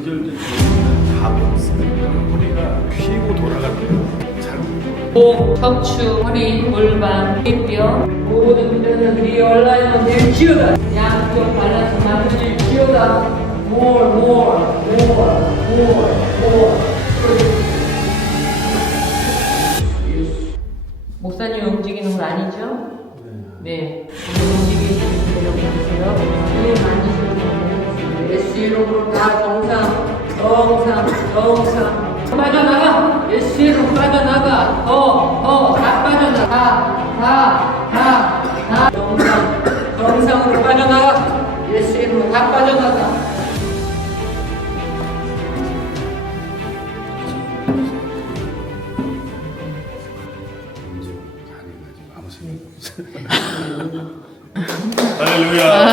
다 먹습니다. 허리가 휘고 돌아가면 잘 목, 척추, 허리, 골반, 뼈 모든 뼈들이 온라인은 늘 키우다. 양쪽 발라서 만들기 키우다. more. 목사님 움직이는 건 아니죠? 네. 움직이시는 대로 해주세요. 힘 많이 주세요. 예수 이름으로 다 정상. 빠져나가. 예수 이름 빠져나가. 다 빠져나가. 다. 정상으로 빠져나가. 예수 이름으로 다 빠져나가. 할렐루야.